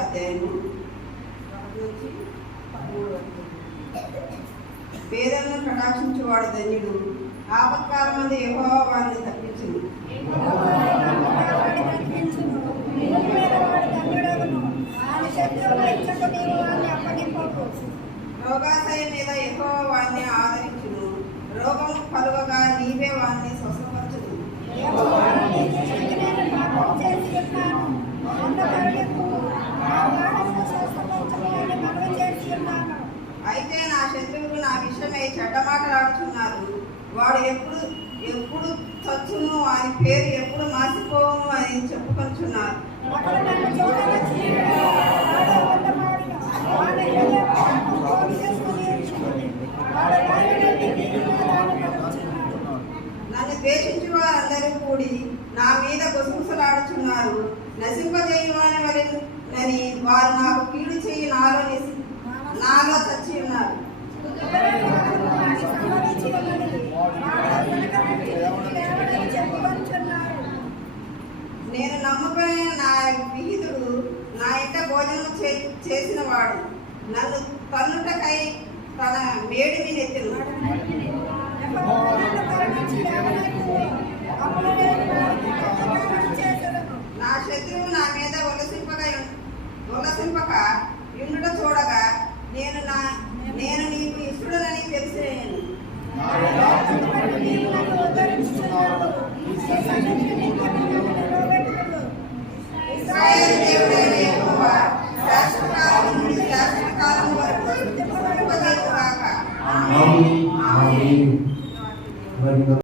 అధ్యాయము 1-13. పేదలను కటాక్షించువాడు ధన్యుడు, ఆపత్కాలమందు యెహోవా వారిని తప్పించును. రోగాశయ మీద యెహోవా వారిని ఆదరించును, రోగము కలుగగా నీవే వారిని స్వస్థపరచును. అయితే నా శత్రువులు నా విషయమై చెడ్డ మాటలాడుచున్నారు. వాడు ఎప్పుడు చచ్చును, వాని పేరు ఎప్పుడు మాసిపోవును అని చెప్పుకొంచున్నారు. నన్ను ద్వేషించు వారందరూ కూడి నా మీద గుసగుసలాడుచున్నారు. నశింపజేయమని వలెనని వారు నాకు కీడు చేయి నాలో చచ్చి ఉన్నారు. నేను నమ్ముకునే నా విహితుడు నా ఇంట భోజనం చేసిన వాడు నన్ను తన్నుటకై తన మేడిని నెత్తెను.